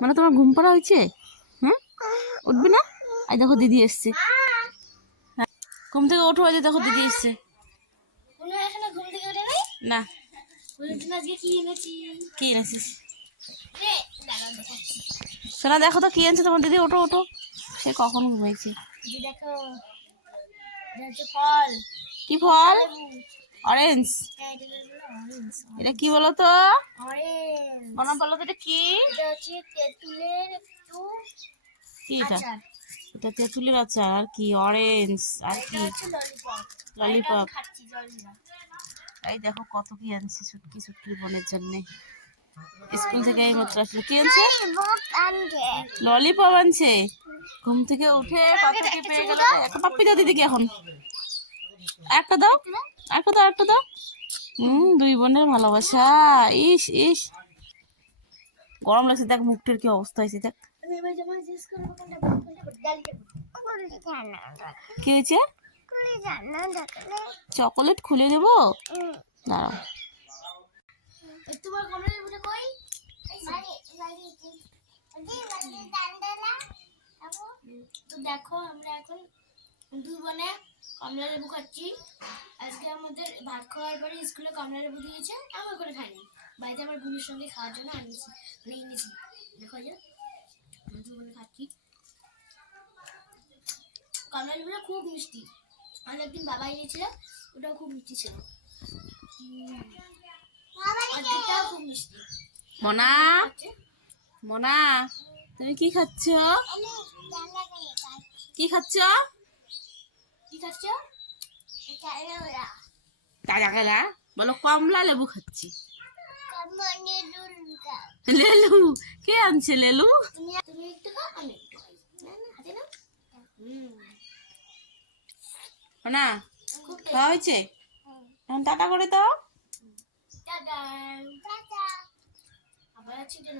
মানে তোমার ঘুম পাড়া হয়েছে? হ্যাঁ? উঠবি না? আই দেখো দিদি এসছে। ঘুম থেকে ওঠো আজ দেখো দিদি এসছে। না। কি এনেছিস? সোনা দেখো তো কি আনছে তোমার দিদি ওঠো ওঠো। সে কখন ঘুমাইছে? দেখো ফল। কি ফল? অরেঞ্জ এটা কি বলো তো অরেঞ্জ মনে বলো তো এটা কি? কি এটা? এটা তেঁতুলের আচার আর কি? অরেঞ্জ আর কি? ললিপপ এই দেখো কত কি আনছে ছুটকি ছুটকি বোনের জন্য। স্কুল থেকে এই মাত্র আসলো। কি আনছে? ললিপপ আনছে। ঘুম থেকে উঠে পেয়ে গেল। একটা পাপ্পি দাও দিদিকে এখন। একটা দাও। একটা দাও একটা দাও। হুম দুই বোনের ভালোবাসা। ইস ইস। গরম লাগছে, দেখ মুখটার কি অবস্থা হয়েছে, দেখ। কি হয়েছে? চকোলেট খুলে দেবো? দাঁড়াও। দেখো, আমরা এখন দুই বোনে কমলা লেবু খাচ্ছি। আজকে আমাদের ভাত খাওয়ার পরে স্কুলে কমলা লেবু দিয়েছে আমি করে খাইনি। বাড়িতে আমার বোনের সঙ্গে খাওয়ার জন্য আনিয়েছি মানে এনেছি। দেখো যে আমরা দুই বোনে খাচ্ছি। কমলা লেবুটা খুব মিষ্টি। আমাদের একদিন বাবা এনেছিল ওটাও খুব মিষ্টি ছিল। অর্ধেকটাও খুব মিষ্টি। মনা মনা তুমি কি খাচ্ছ? কি খাচ্ছ? কি খাচ্ছ? তাজা কাজা বলো কমলা লেবু খাচ্ছি। লেলু কে আনছে লেলু? তুমি তুমি একটু খাও আমি একটু খাই। না খাওয়া হয়েছে? এখন টাটা করে দাও। Tata tata. আবার আছে যেন।